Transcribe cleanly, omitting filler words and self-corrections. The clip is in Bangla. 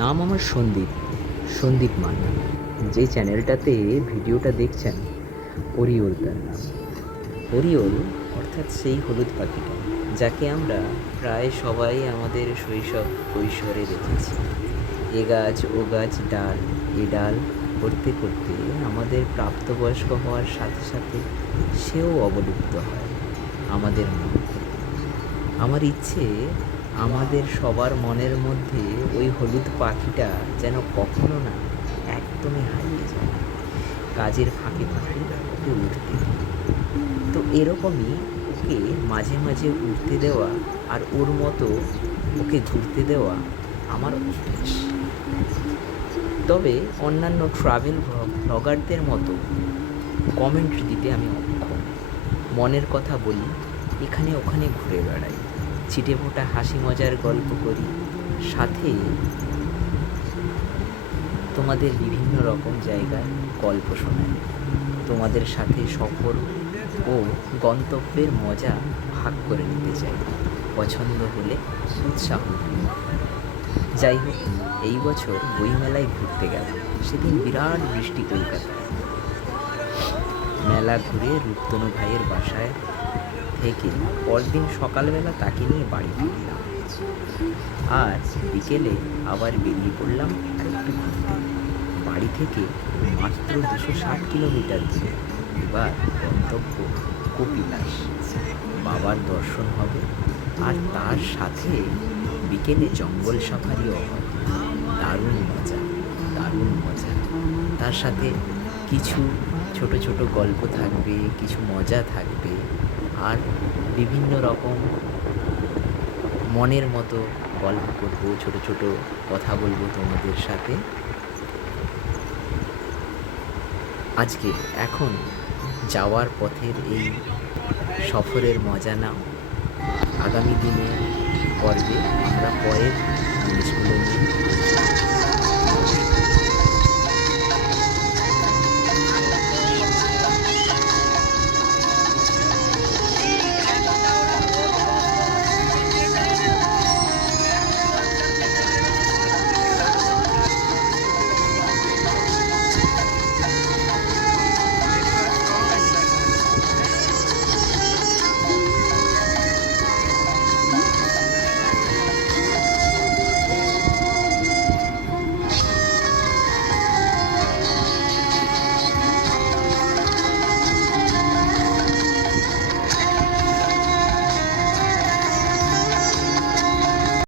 নাম আমার সন্দীপ, সন্দীপ মান্না। যেই চ্যানেলটাতে ভিডিওটা দেখছেন, অরিওল তার নাম। অরিওল অর্থাৎ সেই হলুদ পাখিটা, যাকে আমরা প্রায় সবাই আমাদের শৈশব কৈশোরে দেখেছি। এ গাছ ও গাছ ডাল, এ ডাল করতে করতে আমাদের প্রাপ্তবয়স্ক হওয়ার সাথে সাথে সেও অবলুপ্ত হয় আমাদের মন থেকে। আমার ইচ্ছে আমাদের সবার মনের মধ্যে ওই হলুদ পাখিটা যেন কখনো না একদমই হারিয়ে যায়। কাজের ফাঁকে ফাঁকে ওকে উঠতে দিই। তো এরকমই ওকে মাঝে মাঝে উঠতে দেওয়া আর ওর মতো ওকে ঘুরতে দেওয়া আমার অভ্যেস। তবে অন্যান্য ট্রাভেল ব্লগারদের মতো কমেন্ট দিতে আমি অক্ষম। মনের কথা বলি, এখানে ওখানে ঘুরে বেড়াই, ছিটেফোঁটা হাসি মজার গল্প করি, সাথে তোমাদের বিভিন্ন রকম জায়গার গল্প শোনাই। তোমাদের সাথে সফর ও গন্তব্যের মজা ভাগ করে নিতে চাই। পছন্দ হলে উৎসাহ দিন। যাই হোক, এই বছর বইমেলায় ঘুরতে গেলাম। সেদিন বিরাট বৃষ্টি কলকাতায়। মেলা ঘুরে রূপতনু ভাইয়ের বাসায় থেকে পরদিন সকালবেলা তাকে নিয়ে বাড়ি ফিরলাম। আর বিকেলে আবার বেরিয়ে পড়লাম আরেকটু ঘুরতে। বাড়ি থেকে মাত্র 260 কিলোমিটার দূরে। এবার গন্তব্য কপিলাস। বাবার দর্শন হবে, আর তার সাথে বিকেলে জঙ্গল সাফারিও হবে। দারুণ মজা, দারুণ মজা। তার সাথে কিছু ছোট ছোট গল্প থাকবে, কিছু মজা থাকবে, আর বিভিন্ন রকম মনের মতো গল্প করব, ছোট ছোট কথা বলবো তোমাদের সাথে। আজকে এখন যাওয়ার পথের এই সফরের মজা নাও। আগামী দিনের পর্বে আমরা পরের জিনিসগুলো নিয়ে আলোচনা